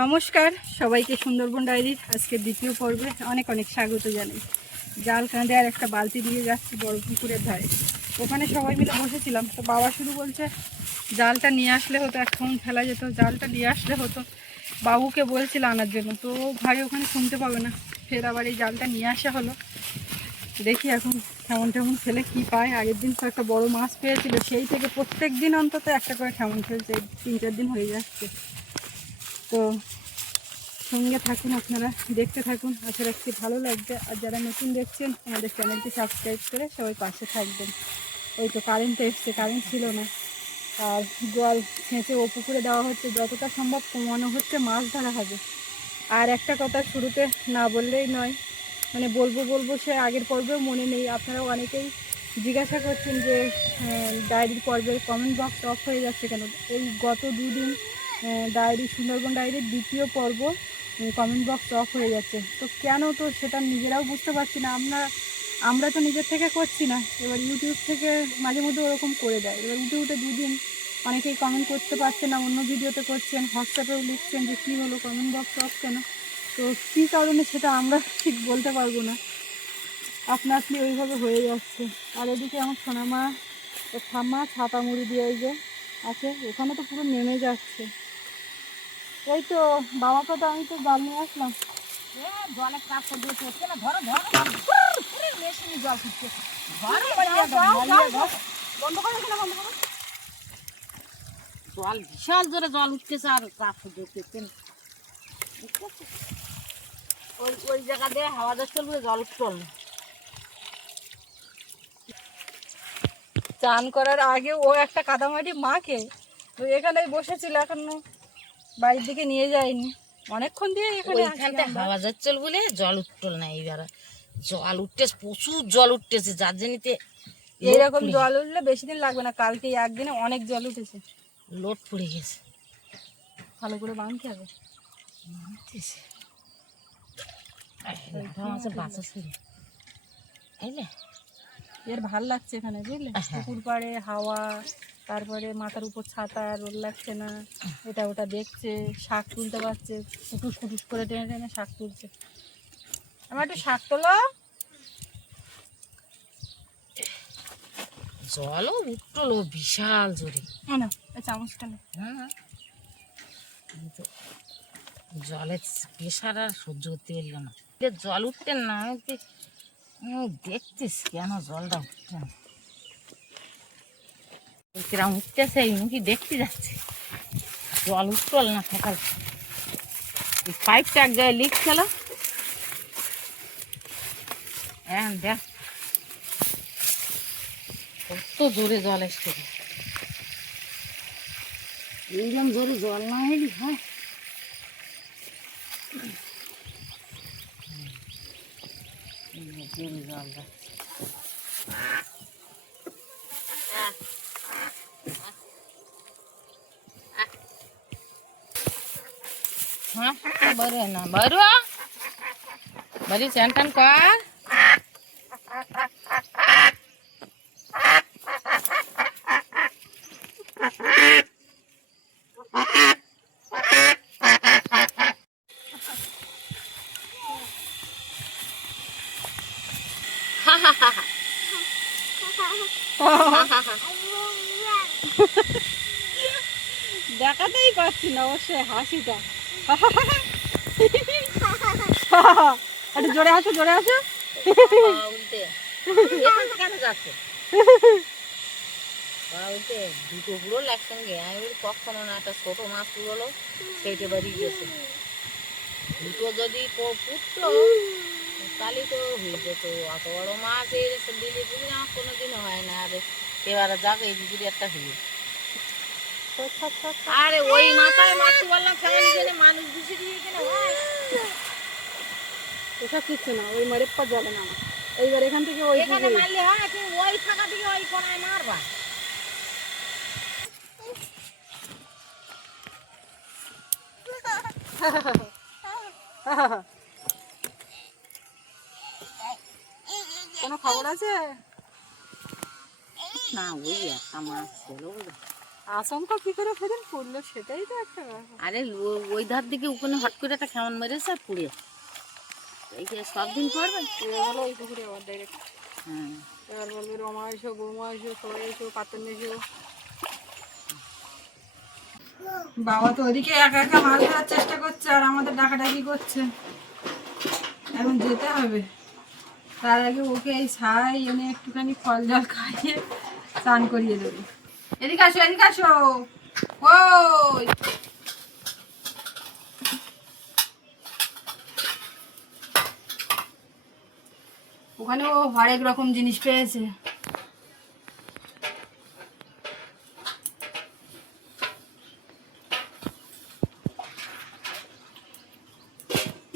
নমস্কার সবাইকে সুন্দরবন ডায়েরির আজকে দ্বিতীয় পর্বে অনেক অনেক স্বাগত জানাই। জাল কাঁধে আর একটা বালতি দিয়ে যাচ্ছি বড় পুকুরের ধারে। ওখানে সবাই মিলে বসেছিলাম, তো বাবা শুধু বলছে জালটা নিয়ে আসলে হতো, এখন ফেলা যেত, জালটা নিয়ে আসলে হতো। বাবুকে বলছিল আনার জন্য, তো ভাই ওখানে শুনতে পাবে না, ফের আবার এই জালটা নিয়ে আসা হলো। দেখি এখন কেমন ফেলে কি পায়। আগের দিন তো একটা বড় মাছ পেয়েছিল, সেই থেকে প্রত্যেক দিন অন্তত একটা করে কেমন ফেলছে, 3-4 দিন হয়ে যাচ্ছে। তো সঙ্গে থাকুন, আপনারা দেখতে থাকুন, আশা রাখছি ভালো লাগবে। আর যারা নতুন দেখছেন আমাদের চ্যানেলটি সাবস্ক্রাইব করে সবাই পাশে থাকবেন। ওই তো কারেন্টটা এসছে, কারেন্ট ছিল না, আর জল ছেঁচে ও পুকুরে দেওয়া হচ্ছে, যতটা সম্ভব কমানো হচ্ছে, মাছ ধরা হবে। আর একটা কথা শুরুতে না বললেই নয়, মানে বলবো সে আগের পর্বেও মনে নেই। আপনারাও অনেকেই জিজ্ঞাসা করছেন যে ডায়েরির পর্বের কমেন্ট বক্স অফ হয়ে যাচ্ছে কেন। এই গত দুদিন সুন্দরবন ডায়েরির দ্বিতীয় পর্ব কমেন্ট বক্স অফ হয়ে যাচ্ছে। তো কেন, তো সেটা নিজেরাও বুঝতে পারছি না। আমরা তো নিজের থেকে করছি না, এবার ইউটিউব থেকে মাঝে মধ্যে ওরকম করে দেয়। এবার উঠে দুদিন অনেকেই কমেন্ট করতে পারছে না, অন্য ভিডিওতে করছেন, হোয়াটসঅ্যাপেও লিখছেন যে কী হলো, কমেন্ট বক্স অফ কেন। তো কী কারণে সেটা আমরা ঠিক বলতে পারবো না, আপনা আপনি ওইভাবে হয়ে যাচ্ছে। আর এদিকে আমার সোনামা ও ঠাম্মা ছাতা মুড়ি দিয়ে এই যে আছে, ওখানে তো পুরো নেমে যাচ্ছে। এই তো বাবাকে তো আমি তো জাল নিয়ে আসলাম, জলের কাজ দিয়ে চলছে না, ধরো মেশিনে জল ফুটছে, বন্ধ করো বন্ধ করো। জল বিশাল জোরে জল উঠতেছে আর চাপ দেখতেছে ওই জায়গা দিয়ে হাওয়া যাচ্ছে, জল উঠল। চান করার আগে ও একটা কাদামাটি মাকে তো এখানেই বসেছিল, এখনো বাড়ির দিকে নিয়ে যায়নি, অনেকক্ষণ দিয়ে এখানে হাওয়া যাচ্ছিল বলে জল উঠল না। এইবার জল উঠতেছে, প্রচুর জল উঠতেছে, যার জন্যতে এইরকম জল উঠলে বেশি দিন লাগবে না, কালকে একদিনে অনেক জল উঠেছে, লোড পড়ে গেছে। ভালো করে বাঁধতে হবে। বাঁচা ছিল এর ভাল লাগছে এখানে, বুঝলে, পুকুর পাড়ে হাওয়া, তারপরে মাথার উপর ছাতা, রোদ লাগছে না, এটা ওটা দেখছে, শাক তুলতে পারছে, কুটুস করে টেনে টেনে শাক তুলছে। আমার একটু শাক তোলো। জলও উঠলো বিশাল জোরে, না চামচটা না, জলের প্রেশার আর সহ্য করতে পারল না। জল উঠতেন না, দেখছিস কেন জলটা উঠতেন, কিরম উঠতেছে মুখি দেখতে যাচ্ছে, জল উঠল না। সকাল পাইপটা এক জায়গায় লিক ছিল, দেখ কত জোরে জল এসছে। এইরকম জোরে জল না এলি হয়। জোরে জল যাচ্ছে, হ্যাঁ বড় না বড় বড়ি চান টান কর। দেখাতেই পাচ্ছি না অবশ্যই হাসিটা। একটু জোরে আসো কেন যাচ্ছে দুটো গুলো একসঙ্গে, আমি কখনো না, একটা ছোট মাছ পুরোলো সেইটে বাড়ি গেছে, দুটো যদি ফুটতো তাহলে তো হয়ে যেত। অত বড় মাছ এই দিলে পুকুরে আমার কোনোদিনও হয় না, আর এবারে যাক এই পুকুরে একটা হয়ে। আরে ওই মাথায় মারতে বললাম ফেলে গেলে মানুষ বেশি দিয়ে গেলে হয়, ওসব কিচ্ছু না, ওই মারের পর যাবে না। এইবার এখান থেকে ওই এখানে মারলে হয়, তুমি ওই ফাঁকা থেকে ওই কোনায় মারবা। কোনো খবর আছে না? ওই একটা মাছ ছিল, আচমকা কি করে ফেরেন পড়লো সেটাই তো একটা ব্যাপার। আরে ওই ধার দিকে ওখানে হট করে একটা কেমন মেরেছে আর পুড়ে এই যে সব দিন পড়বে। এবার হলো ওই পুকুরে আবার ডাইরেক্ট। হ্যাঁ এবার বলবে রমা এসো, বৌমা এসো, সবাই এসো, পাতন এসো। বাবা তো ওদিকে একা একা মাছ ধরার চেষ্টা করছে আর আমাদের ডাকাডাকি করছে। এখন যেতে হবে, তার আগে ওকে এই ছাই এনে একটুখানি ফল জল খাইয়ে স্নান করিয়ে দেবে। এদিকে আসো, এদিকে আসো। ওই ওখানে ও হরেক রকম জিনিস পেয়েছে।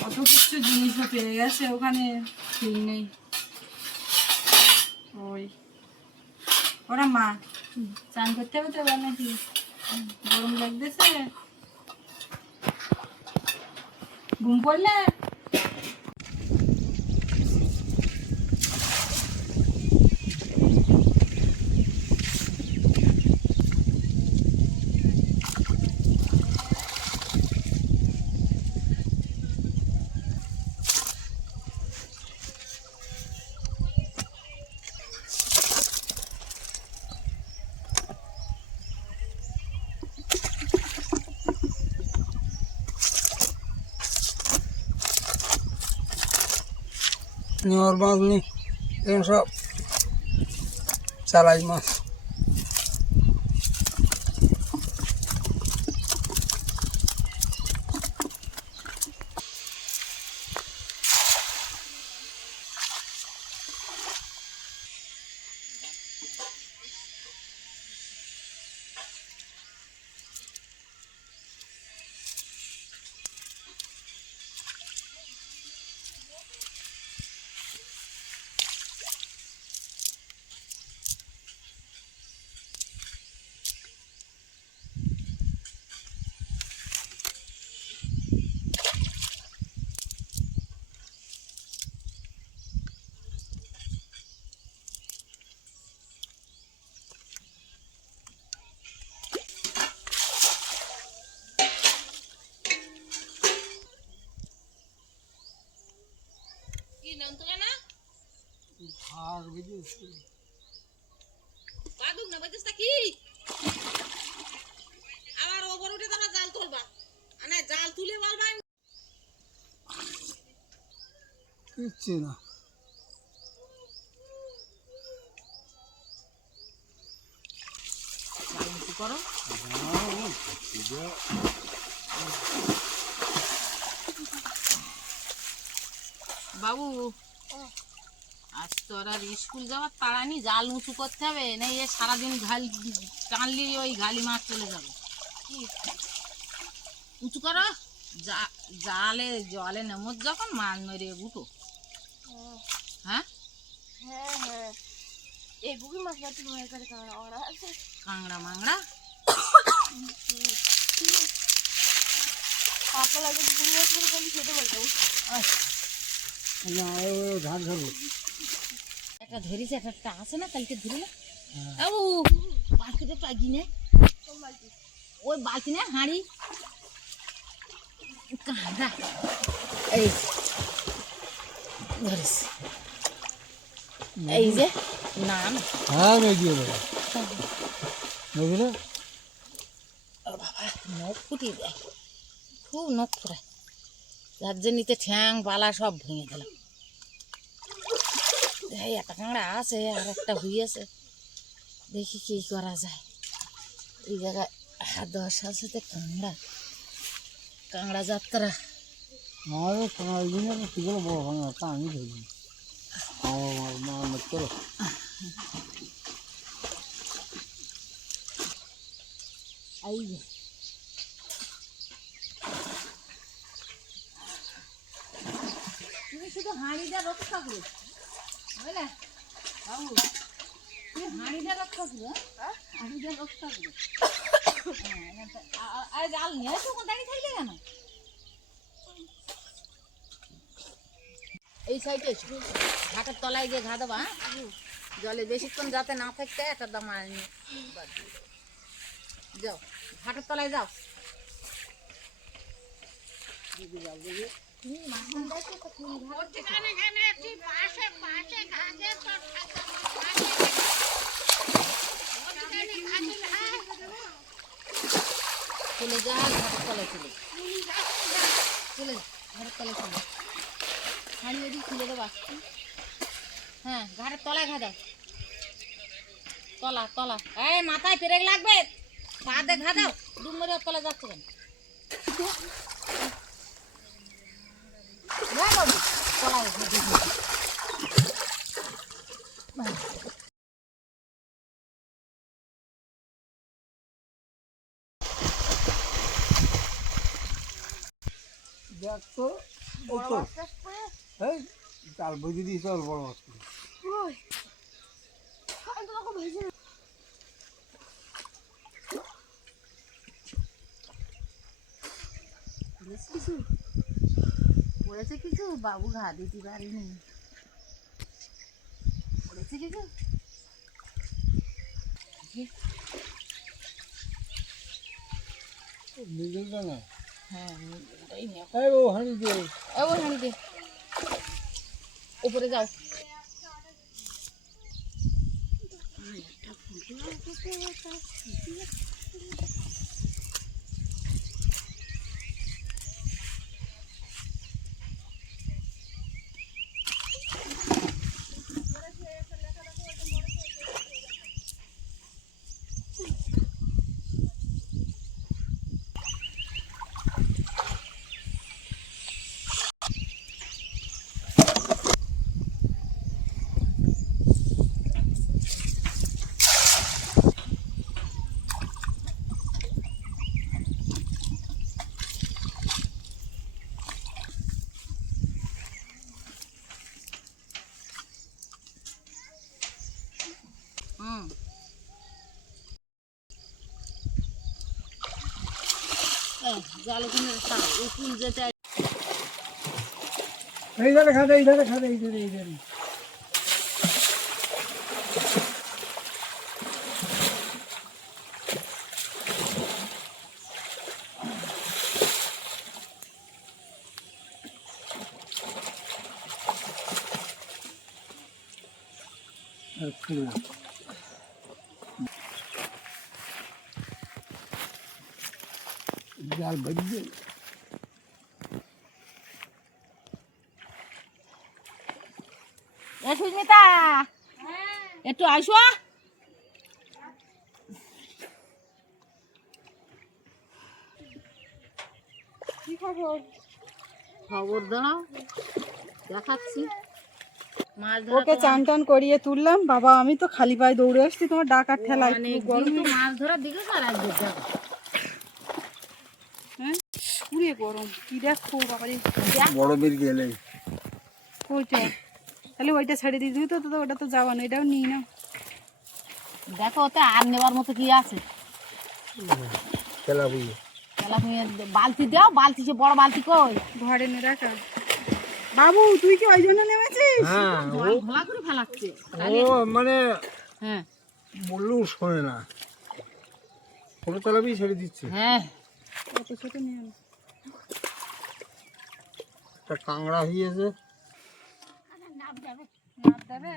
কত কিছু জিনিসও পেয়ে গেছে ওখানে, ঠিক নেই। ওই ওরা মা চান করতে হবে তো এবার নাকি? গরম লাগতেছে, ঘুম পড়লে? নিওর মাছ নি এরকম সব চালাই মাছ। আর বুঝিস বাদুক না বুঝিস কি আবার ওপর উঠে তোমরা জাল তুলবা না জাল তুলে বলবা কিচ্ছু না। জাল নিচু করো বাবু। আজ তোর আর স্কুল যাওয়ার তাড়া নি, জাল উঁচু করতে হবে না এ সারাদিন ঘাল টানলি ওই গালি মাছ চলে যাবে। উঁচু করো জালে জলে নেমত যখন মাছ মেরে উঠো। হ্যাঁ হ্যাঁ হ্যাঁ এই গুগি মাছ মারতে ভয় করে কাঁকড়া আছে কাঁংড়া মাংড়া পাপা লাগে গুগি মাছ করে খালি খেতে পারবো। ধান ধরবো একটা ধরিস একটা আছে না কালকে ধরলে বাবু বালতিটা পাগি নে ওই বালতি না হাঁড়ি কাঁকড়া এই ধরিস এই যে না না হ্যাঁ মেঘিয়ে দেবো বুঝলে। বাবা নখ ফুটিয়ে দেয়, খুব নখ ফুটায়, যার জন্যতে ঠ্যাং পালা সব ভেঙে দিলাম। এই একটা কাঁকড়া আছে আর একটা হইয়াছে, দেখি কি করা যায়। এই জায়গায় হাত দেওয়ার সাথে সাথে কাঁকড়া যাত্রা। আমাদের সোনার দিনে সেগুলো বড় ভাঙা তা আমি ধরি আমার চলো এই যে তুমি শুধু হাঁড়িটা রক্ষা করো বুঝলে বাবু, তুমি হাঁড়িটা রক্ষা করো, হাঁড়িটা রক্ষা করো। আর জাল নিয়ে আসো, দাঁড়িয়ে থাকবে কেন? এই সাইডে ঘাটের তলায় গিয়ে ঘা দেবা, জলে বেশিক্ষণ যাতে না থাকতে একটা দাম আর যাও ঘাটের তলায় যাও। দিদি যাও দিদি। চলে যা ঘাটের তলায় চলে চলে ঘাটের তলায় চলে হাঁড়ি ওদিকে খুলে দেবো। হ্যাঁ ঘাটের তলায় ঘা দাও। তলা তলা এই মাথায় পেরেক লাগবে, পা দিয়ে ঘা দাও। ডুব মেরে তলায় যাচ্ছে কেন? তলায় ঘা দিই। দেখ তো ও তো এই জাল বুঝে দিয়েছে অল্প বড় মাছ করে। কিছু পড়েছে কিছু, বাবু ঘা দিতে পারিনি। পড়েছে কিছু মিলটা না। হ্যাঁ এই নে এই ও হাঁড়ি দে। ওই হাঁড়ি দে, উপরে যাও। জাল ওখানে উকুন যেটা এই ধারে খাদে, এই ধারে খাদে, এই ধারে, এই ধারে। জাল বাজছে। সুস্মিতা একটু আইসো। কি খবর? খবর দাও দেখাচ্ছি। মাছ ওকে চান টান করিয়ে তুললাম। বাবা আমি তো খালি পায়ে দৌড়ে আসছি তোমার ডাকার ঠেলায়। গরমে মাছ ধরার দিকে আর আসবে দেখো। হ্যাঁ পুরে গরম কি দেখো বাবারে। বড় বের গেলে ওইটা তাহলে ওইটা ছেড়ে দিয়ে দিবি তো, তো ওটা তো যাওয়া না, এটাও নিই না। দেখো ওতে আর নেবার মতো কি আছে? তেলাপিয়া। তেলাপিয়া বালতি দাও, বালতি যে বড় বালতি কই ঘরে নে রাখা। বাবু তুই কি ওই জন্য নেমেছিস? হ্যাঁ জল ঘোলা করে ফেলাচ্ছে। ও মানে হ্যাঁ বললেও শোনে না, কোনো তেলাপিয়া ছেড়ে দিচ্ছে। হ্যাঁ অত ছোট নিয়ে আনো। একটা কাঁংড়া হয়েছে। নাপ দেবে?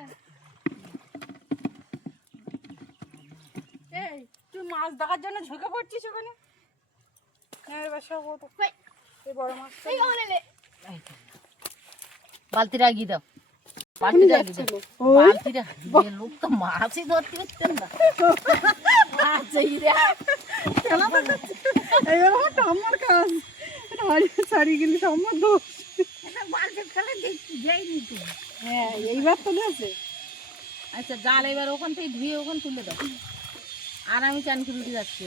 এই তুই মাছ দেখার জন্য ঝুঁকে পড়ছিস ওখানে? হ্যাঁ এবার সব তো এই বড় মাছ বালতিটা এগিয়ে দাও, বালতিটা এগিয়ে দাও, বালতিটা দিয়ে লোক তো মাছই ধরতে পারতেন না। এইবার আমার কাজ ছাড়িয়ে গেলি আমার দোষ। হ্যাঁ এইবার তো দিয়েছে। আচ্ছা জাল এবার ওখান থেকে ধুয়ে ওখান তুলে দাও, আর আমি চান করে উঠে যাচ্ছি।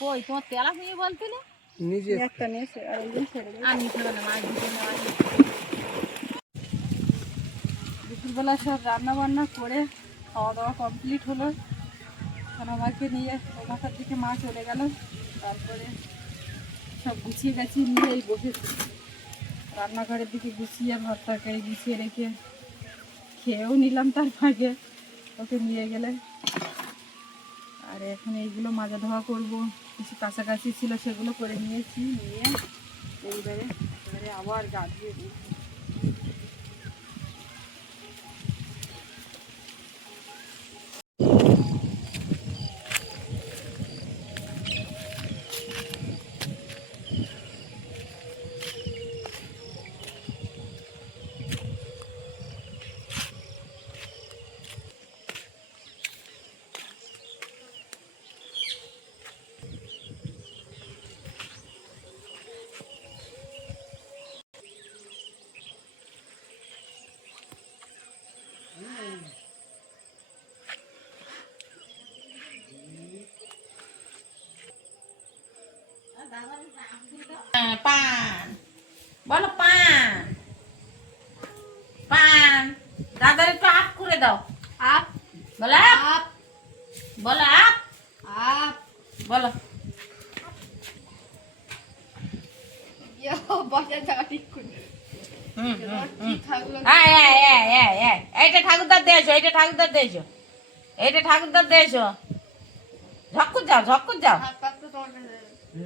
কই তোমার তেলা নিয়ে বলতে না? নিজে একটা নিয়েছে আর একদিন ছেড়ে দেবে। আর নিতে হবে না, মাছ দিতে নেওয়া। দুপুরবেলা সব রান্না বান্না করে খাওয়া দাওয়া কমপ্লিট হলো। এখন আমাকে নিয়ে ও মাথার দিকে মা চলে গেল। তারপরে সব গুছিয়ে গাছিয়ে নিয়ে এই বসেছি রান্নাঘরের দিকে, গুছিয়ে ভাত তরকারি গুছিয়ে রেখে খেয়েও নিলাম তার ফাঁকে। ওকে নিয়ে গেলে। আর এখন এইগুলো মাজা ধোয়া করব, কিছু কাছাকাছি ছিল সেগুলো করে নিয়েছি, নিয়ে এবারে আবার গা ধুয়ে দিই। পান বলো, পান পান। দাদার একটু আপ করে দাও। আপ বলো আপ, আপ বলো আপ, আপ বলো। ইয়ো বসে থাকা ঠিক করে হুম কি থাকলো এইটা ঠাকুরদার দিয়েছো, এইটা ঠাকুরদার দিয়েছো, এইটা ঠাকুরদার দিয়েছো। ঝক্কুর যাও, ঝক্কুর যাও। হাত পাক তো তোমার কাছে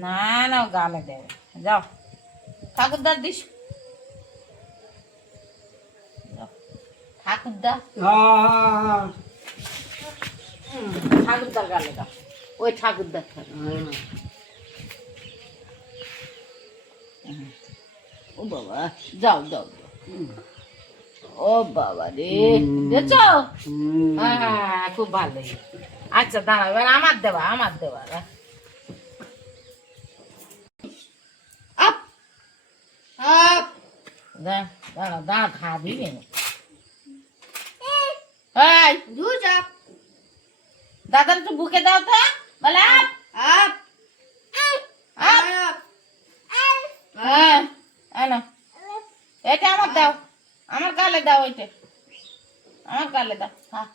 না না, ও গালে দেবে। যাও ঠাকুরদার দিস, ঠাকুরদার, ঠাকুরদার গালে দাও, ওই ঠাকুরদার ও বাবা, যাও যাও যাও। ও বাবা রে, দেখছো? হ্যাঁ খুব ভালো। আচ্ছা দাঁড়াও, এবার আমার দেওয়া, আমার দেওয়া। আপ আপ দাঁড়াও দাঁড়া, খাবি কেন? দুই চাপ দাদার একটু বুকে দাও তো, বলে আপ আপ আপ। আপ হ্যাঁ এনো, এটা আমার দাও, আমার গালে দাও, ওইটা আমার গালে দাও। হ্যাঁ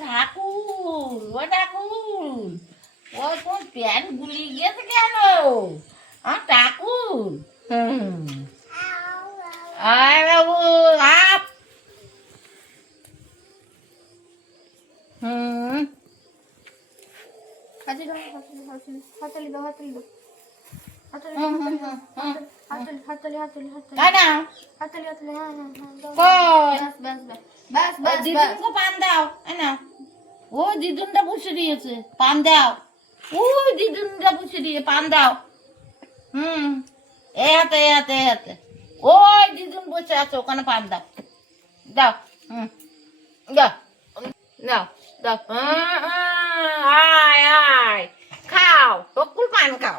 ঠাকুর, ও ঠাকুর, ও তোর প্যান গুলি গিয়েছে কেন? আমার ঠাকুর। আয় বাবু আপ। হাতলি দাও হাতলি হাতলি হাতলি দাও হাতলি দাও হাতলি হাতলি হাতলি হাতলি হাতলি তাই না? হাতলি হাতলি হ্যাঁ হ্যাঁ হ্যাঁ দাও কই বাস বাস বাস বাস বাস দিদুনকে পান দাও, না ও দিদুনটা বসে দিয়েছে, পান দাও। ওই দিদুনটা বসে দিয়ে পান দাও। এ হাতে এ হাতে এ হাতে, ওই দিদুন বসে আছে, ওখানে পান দাও, দাও। দাও দাও দাও। আয় আয় খাও, টকুল পান খাও।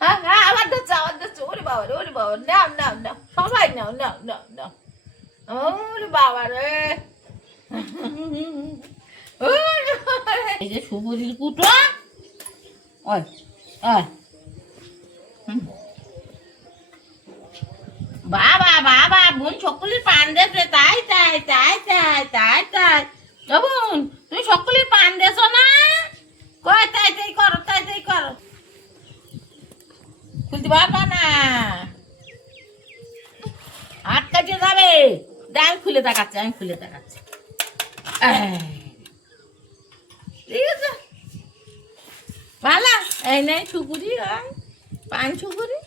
হ্যাঁ হ্যাঁ, আবার দিচ্ছে, আবার দিচ্ছে। ওরে বাবা রে, ওরে বাবা, নাও নাও নাও, সবাই নাও নাও নাও নাও। ওরে বাবা রে, এই যে সুপুরির কুটো, ওই বাবা বাবা, বোন সকলের পান দেছে, তাই তাই তাই তাই তাই তাই। বোন তুমি সকলের পান দেছো না? কয় তাই তাই করো, তাই তাই করো। খুলতে পারবা না, হাত কাটে যাবে। আমি খুলে দেখাচ্ছি, আমি খুলে দেখাচ্ছি। ঠিক আছে, ভালো। এই নেই সুপুরি, পান সুপুরি।